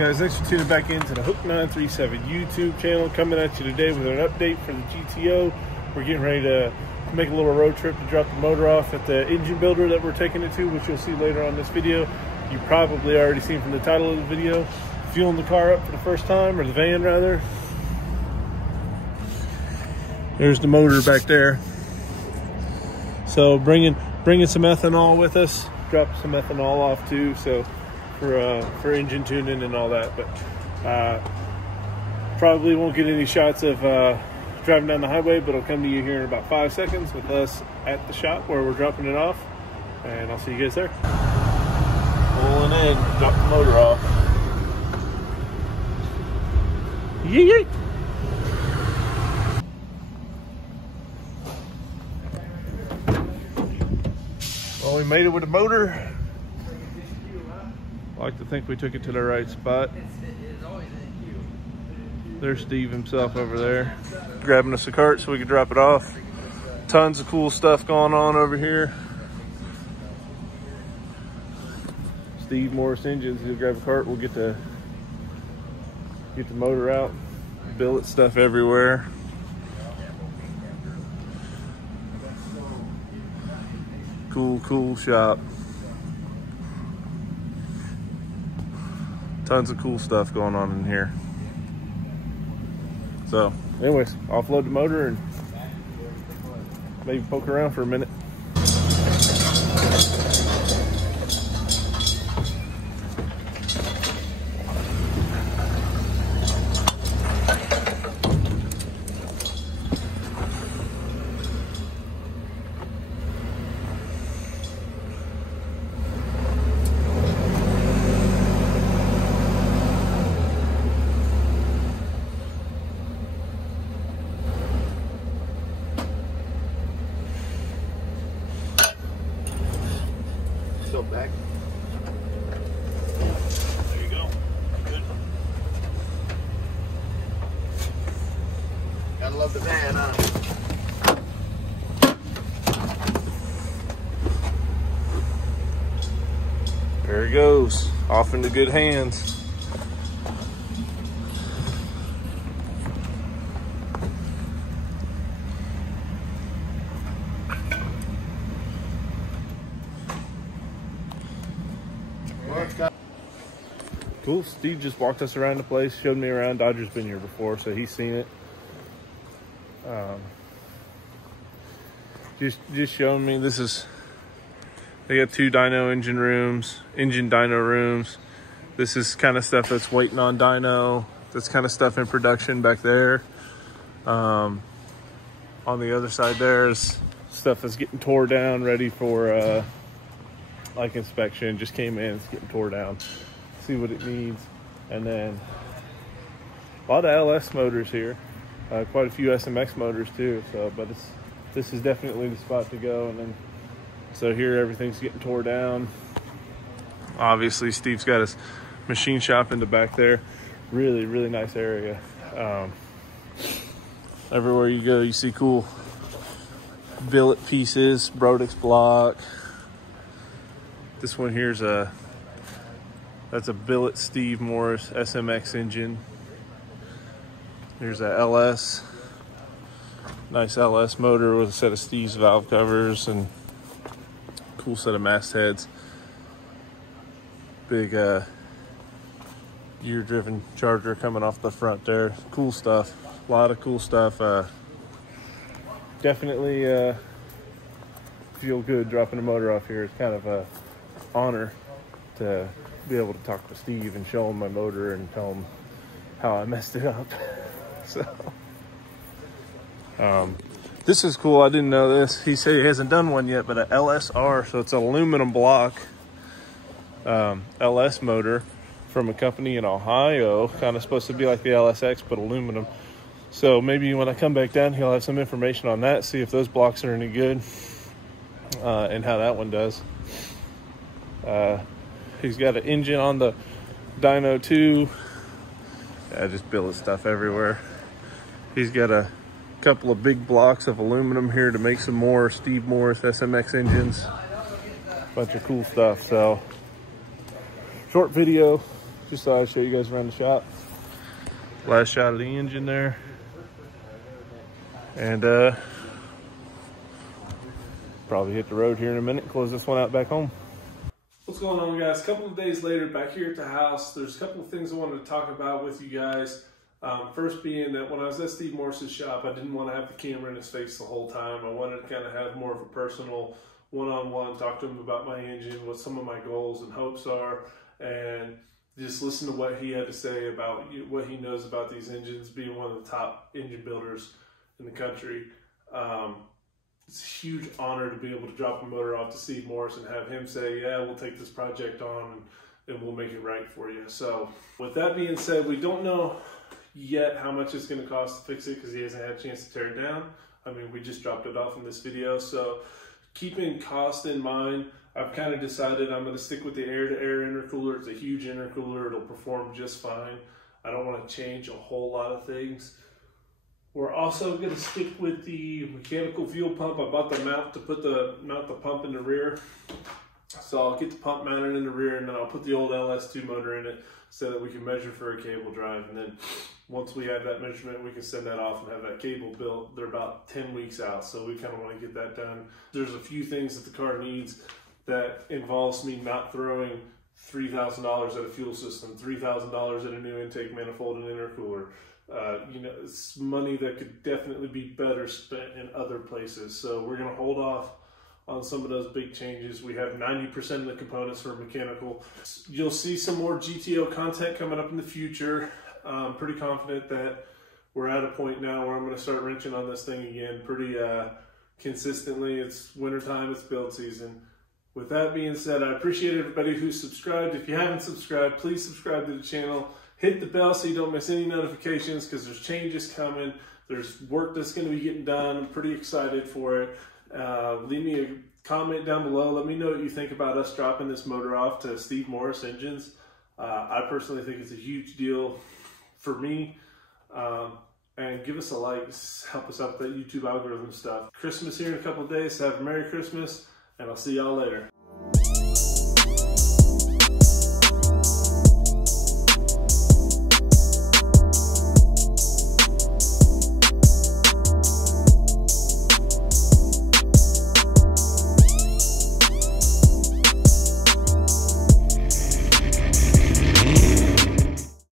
on, guys? Thanks for tuning back into the Hook 937 YouTube channel. Coming at you today with an update for the GTO. We're getting ready to make a little road trip to drop the motor off at the engine builder that we're taking it to, which you'll see later on this video. You probably already seen from the title of the video. Fueling the car up for the first time, or the van rather. There's the motor back there. So bringing some ethanol with us. Drop some ethanol off too, so for engine tuning and all that. But probably won't get any shots of driving down the highway, but it'll come to you here in about 5 seconds with us at the shop where we're dropping it off, and I'll see you guys there. Pulling in, drop the motor off. Yee! Well, we made it with the motor. I like to think we took it to the right spot. There's Steve himself over there, grabbing us a cart so we could drop it off. Tons of cool stuff going on over here. Steve Morris Engines, he'll grab a cart, we'll get the motor out. Billet stuff everywhere. Cool shop. Tons of cool stuff going on in here. So anyways, offload the motor and maybe poke around for a minute. Back. There you go. Good. Gotta love the van, huh? There he goes. Off into good hands. Cool. Steve just walked us around the place, showed me around. Dodger's been here before, so he's seen it. Just showing me, they got 2 dyno engine dyno rooms. This is kind of stuff that's waiting on dyno. That's kind of stuff in production back there. On the other side there's stuff that's getting tore down, ready for like inspection. Just came in, it's getting tore down. See what it needs. And then a lot of LS motors here, quite a few SMX motors too. So, but this is definitely the spot to go. And then so here everything's getting tore down. Obviously Steve's got his machine shop in the back there. Really nice area. Everywhere you go you see cool billet pieces, Brodix block. This one here's that's a billet Steve Morris SMX engine. Here's a LS, nice LS motor with a set of Steve's valve covers and cool set of mastheads. Big gear-driven charger coming off the front there. Cool stuff, a lot of cool stuff. Definitely feel good dropping a motor off here. It's kind of a honor to be able to talk to Steve and show him my motor and tell him how I messed it up. So this is cool. I didn't know this. He said he hasn't done one yet, but an LSR, so it's an aluminum block LS motor from a company in Ohio, kind of supposed to be like the LSX but aluminum. So maybe when I come back down, he'll have some information on that, see if those blocks are any good and how that one does. He's got an engine on the dyno too. Just billet stuff everywhere. He's got a couple of big blocks of aluminum here to make some more Steve Morris SMX engines. Bunch of cool stuff. So short video, Just thought I'd show you guys around the shop. Last shot of the engine there. And probably hit the road here in a minute and close this one out back home. What's going on, guys? A couple of days later, back here at the house, there's a couple of things I wanted to talk about with you guys. First being that when I was at Steve Morse's shop, I didn't want to have the camera in his face the whole time. I wanted to kind of have more of a personal one-on-one, talk to him about my engine, what some of my goals and hopes are, and just listen to what he had to say about what he knows about these engines, being one of the top engine builders in the country. It's a huge honor to be able to drop a motor off to Steve Morse and have him say, yeah, we'll take this project on and we'll make it right for you. So with that being said, we don't know yet how much it's going to cost to fix it because he hasn't had a chance to tear it down. I mean, we just dropped it off in this video. So keeping cost in mind, I've kind of decided I'm going to stick with the air-to-air intercooler. It's a huge intercooler. It'll perform just fine. I don't want to change a whole lot of things. We're also going to stick with the mechanical fuel pump. I bought the mount to mount the pump in the rear. So I'll get the pump mounted in the rear, and then I'll put the old LS2 motor in it so that we can measure for a cable drive. And then once we have that measurement, we can send that off and have that cable built. They're about 10 weeks out, so we kind of want to get that done. There's a few things that the car needs that involves me not throwing $3,000 at a fuel system, $3,000 at a new intake manifold and intercooler. You know, it's money that could definitely be better spent in other places. So we're going to hold off on some of those big changes. We have 90% of the components for mechanical. You'll see some more GTO content coming up in the future. I'm pretty confident that we're at a point now where I'm going to start wrenching on this thing again pretty consistently. It's wintertime, it's build season. With that being said, I appreciate everybody who subscribed. If you haven't subscribed, please subscribe to the channel. Hit the bell so you don't miss any notifications because there's changes coming. There's work that's going to be getting done. I'm pretty excited for it. Leave me a comment down below. Let me know what you think about us dropping this motor off to Steve Morse Engines. I personally think it's a huge deal for me. And give us a like. Help us out with that YouTube algorithm stuff. Christmas here in a couple of days. Have a Merry Christmas, and I'll see y'all later.